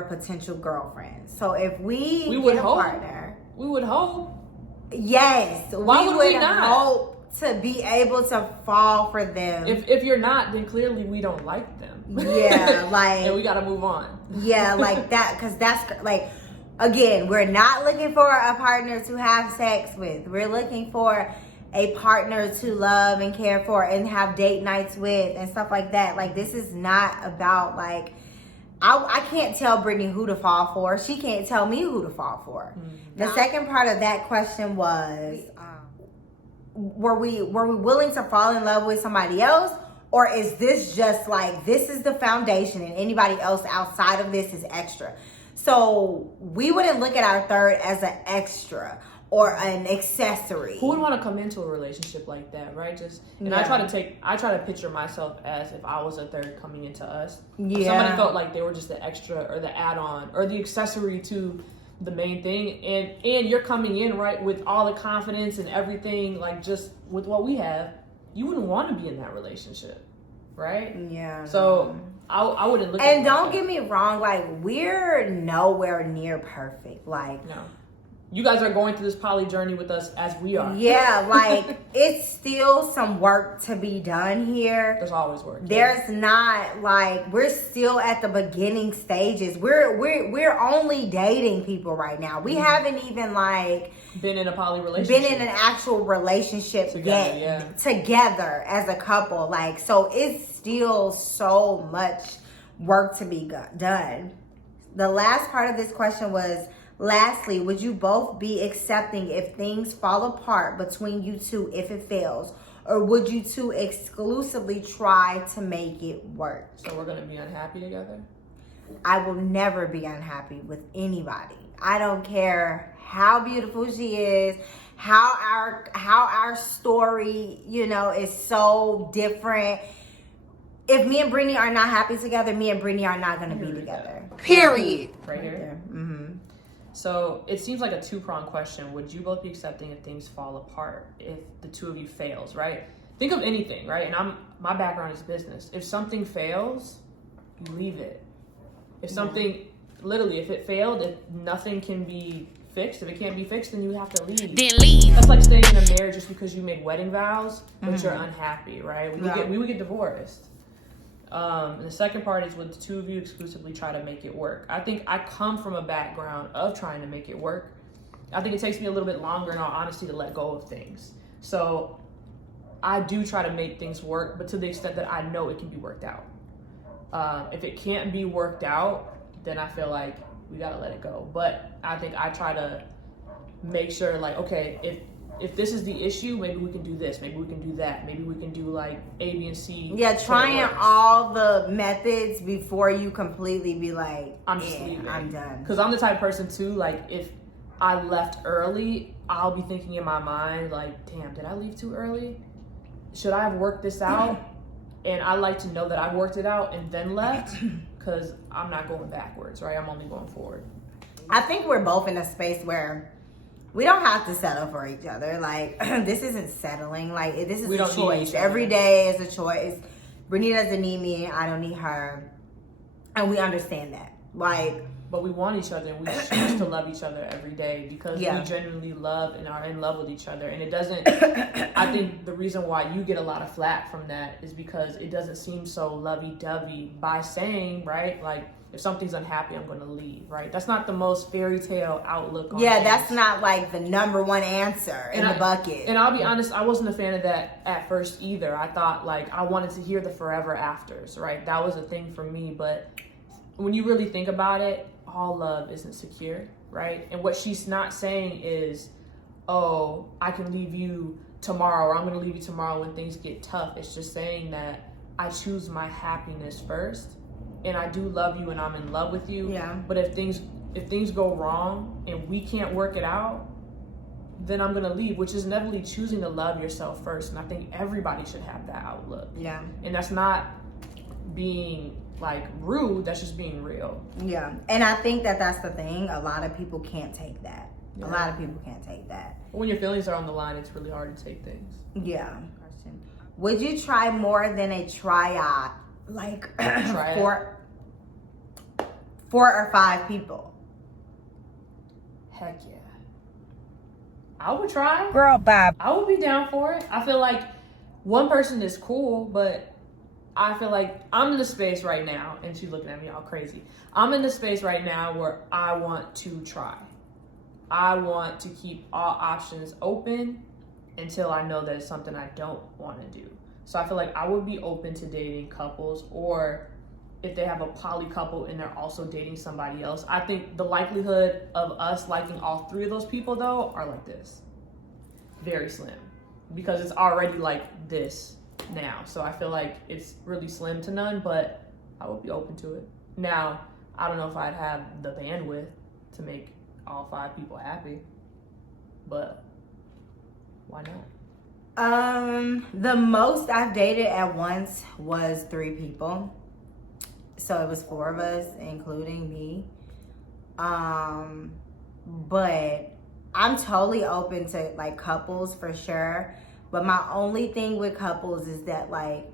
your potential girlfriend. So if we would get a hope. partner, we would hope. Yes, Why would we not? hope to be able to fall for them. If you're not, then clearly we don't like them. Yeah, like, and we got to move on. Yeah, like that, because that's like, again, we're not looking for a partner to have sex with. We're looking for a partner to love and care for and have date nights with and stuff like that. Like, this is not about, like, I can't tell Brittany who to fall for. She can't tell me who to fall for. Mm-hmm. The second part of that question was, were we willing to fall in love with somebody else? Or is this just like, this is the foundation and anybody else outside of this is extra? So we wouldn't look at our third as an extra or an accessory. Who would want to come into a relationship like that, right? I try to picture myself as if I was a third coming into us. Yeah. Somebody felt like they were just the extra or the add-on or the accessory to the main thing, and you're coming in, right, with all the confidence and everything, like, just with what we have, you wouldn't want to be in that relationship, right? Yeah. So I wouldn't look at it. And don't get me wrong, like, we're nowhere near perfect. Like, no. You guys are going through this poly journey with us as we are. Yeah, like, it's still some work to be done here. There's always work. There's not, like, we're still at the beginning stages. We're only dating people right now. We haven't even, like, been in a poly relationship. Been in an actual relationship together as a couple. Like, so it's still so much work to be done. The last part of this question was, lastly, would you both be accepting if things fall apart between you two if it fails? Or would you two exclusively try to make it work? So we're going to be unhappy together? I will never be unhappy with anybody. I don't care how beautiful she is, how our story, is so different. If me and Brittany are not happy together, me and Brittany are not going to be together. Period. Right here? Mm-hmm. So it seems like a two-pronged question. Would you both be accepting if things fall apart, if the two of you fails, right? Think of anything, right? And my background is business. If something fails, you leave it. If something, literally, if it failed, if nothing can be fixed, if it can't be fixed, then you have to leave. Then leave. That's like staying in a marriage just because you made wedding vows, but you're unhappy, right? We would get divorced. And the second part is, would the two of you exclusively try to make it work? I think I come from a background of trying to make it work. I think it takes me a little bit longer, in all honesty, to let go of things. So I do try to make things work, but to the extent that I know it can be worked out. If it can't be worked out, then I feel like we gotta let it go. But I think I try to make sure, like, okay, if this is the issue, maybe we can do this, maybe we can do that, maybe we can do like A, B, and C. Yeah, trying all the methods before you completely be like, I'm just leaving. I'm done. Because I'm the type of person too, like, if I left early, I'll be thinking in my mind, like, damn, did I leave too early? Should I have worked this out? And I like to know that I worked it out and then left, because I'm not going backwards, right? I'm only going forward. I think we're both in a space where we don't have to settle for each other. Like, this isn't settling. Like, this is a choice. Every day is a choice. Brittany doesn't need me. I don't need her. And we understand that. Like, but we want each other, and we choose to love each other every day because we genuinely love and are in love with each other. And it doesn't, I think the reason why you get a lot of flack from that is because it doesn't seem so lovey-dovey by saying, right, like, if something's unhappy, I'm going to leave, right? That's not the most fairy tale outlook on things. That's not like the number one answer in the bucket. And I'll be honest, I wasn't a fan of that at first either. I thought, like, I wanted to hear the forever afters, right? That was a thing for me. But when you really think about it, all love isn't secure, right? And what she's not saying is, oh, I can leave you tomorrow, or I'm going to leave you tomorrow when things get tough. It's just saying that I choose my happiness first. And I do love you and I'm in love with you. Yeah. But if things go wrong and we can't work it out, then I'm gonna leave, which is inevitably choosing to love yourself first. And I think everybody should have that outlook. Yeah. And that's not being like rude, that's just being real. Yeah. And I think that's the thing. A lot of people can't take that. Yeah. A lot of people can't take that. When your feelings are on the line, it's really hard to take things. Yeah. Would you try more than a triad? Like 4 or 5 people? Heck yeah. I would try. Girl, bye. I would be down for it. I feel like one person is cool, but I feel like I'm in the space right now, and she's looking at me all crazy. I'm in the space right now where I want to try. I want to keep all options open until I know that it's something I don't want to do. So I feel like I would be open to dating couples, or if they have a poly couple and they're also dating somebody else. I think the likelihood of us liking all 3 of those people, though, are like this. Very slim. Because it's already like this now. So I feel like it's really slim to none, but I would be open to it. Now, I don't know if I'd have the bandwidth to make all 5 people happy, but why not? The most I've dated at once was 3 people. So it was 4 of us, including me. But I'm totally open to like couples for sure. But my only thing with couples is that like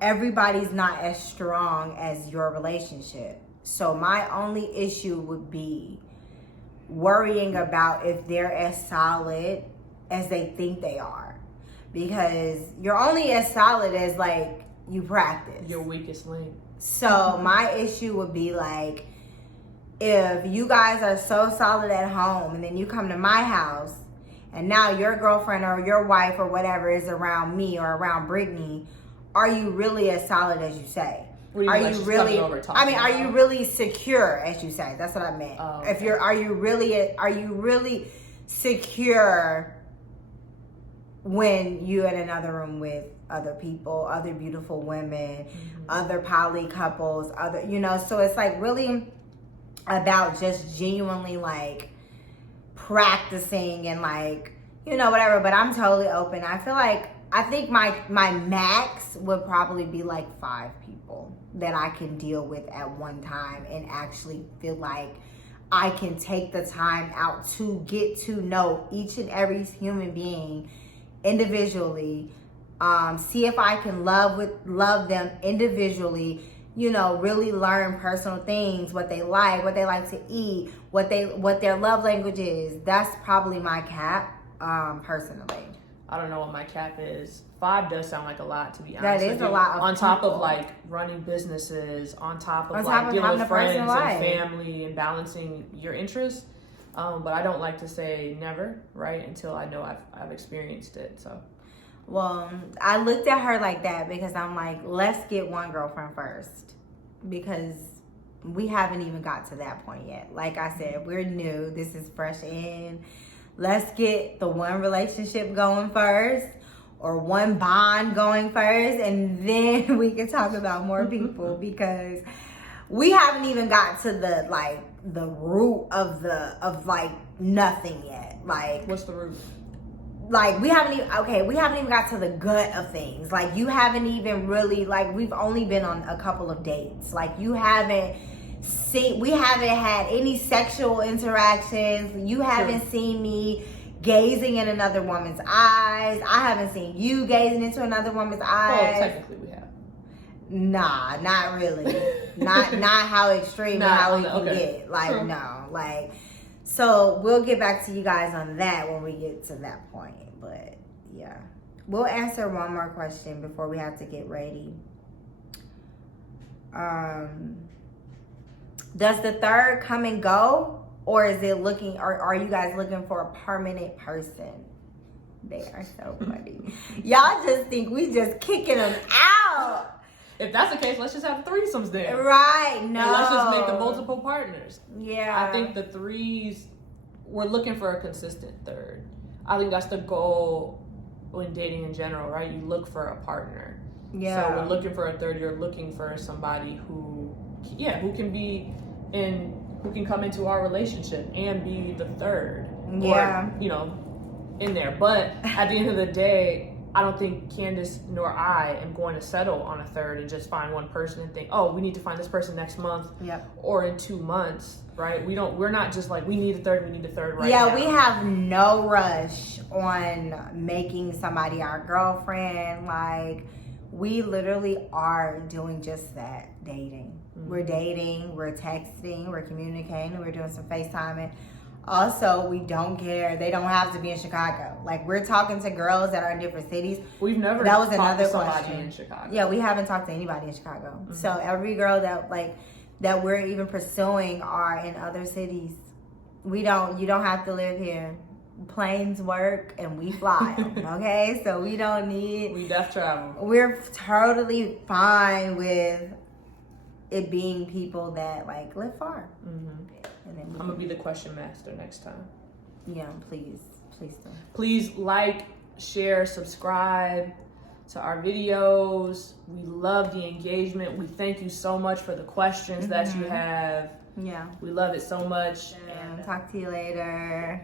everybody's not as strong as your relationship. So my only issue would be worrying about if they're as solid as they think they are. Because you're only as solid as like you practice. Your weakest link. So my issue would be like, if you guys are so solid at home and then you come to my house and now your girlfriend or your wife or whatever is around me or around Brittany, are you really as solid as you say? Are you really? I mean, are you really secure as you say? That's what I meant. Oh, okay. If you're, are you really secure when you in another room with other people, other beautiful women, other poly couples, other, you know? So it's like really about just genuinely like practicing and like, you know, whatever. But I'm totally open. I feel like, I think my max would probably be like 5 people that I can deal with at one time and actually feel like I can take the time out to get to know each and every human being individually, see if I can love them individually, you know, really learn personal things, what they like to eat, what their love language is. That's probably my cap, personally. I don't know what my cap is. 5 does sound like a lot, to be honest. That is a lot. On top of like running businesses, on top of like dealing with friends and family and balancing your interests. But I don't like to say never, right? Until I know I've experienced it. So, well, I looked at her like that because I'm like, let's get one girlfriend first, because we haven't even got to that point yet. Like I said, we're new. This is fresh in. Let's get the one relationship going first, or one bond going first, and then we can talk about more people, because we haven't even got to the root of like nothing yet. Like, what's the root? Like we haven't even got to the gut of things. Like you haven't even really, like, we've only been on a couple of dates. Like we haven't had any sexual interactions. You haven't seen me gazing in another woman's eyes. I haven't seen you gazing into another woman's eyes. Well, technically we have. Nah, not really. not how extreme and how we can get. Like, true. No. Like, so we'll get back to you guys on that when we get to that point. But yeah. We'll answer one more question before we have to get ready. Does the third come and go, or is it looking, or are you guys looking for a permanent person? They are so funny. Y'all just think we just kicking them out. If that's the case, let's just have threesomes then. Right, no. And let's just make the multiple partners. Yeah. I think the threes, we're looking for a consistent third. I think that's the goal when dating in general, right? You look for a partner. Yeah. So we're looking for a third. You're looking for somebody who can come into our relationship and be the third. Yeah. Or, in there. But at the end of the day, I don't think Candace nor I am going to settle on a third and just find one person and think, oh, we need to find this person next month. Yep. Or in 2 months, right? We're not just like, we need a third right now. Yeah, we have no rush on making somebody our girlfriend. Like, we literally are doing just that, dating. We're dating, we're texting, we're communicating, we're doing some FaceTiming. Also, we don't care. They don't have to be in Chicago. Like, we're talking to girls that are in different cities. We've never that was talked another to somebody question in Chicago. Yeah, we haven't talked to anybody in Chicago. So every girl that we're even pursuing are in other cities. You don't have to live here. Planes work and we fly 'em, okay? So we don't need... We def travel. We're totally fine with it being people that, like, live far. And then I'm going to be the question master next time. Yeah, please do. Please like, share, subscribe to our videos. We love the engagement. We thank you so much for the questions that you have. Yeah. We love it so much. And talk to you later.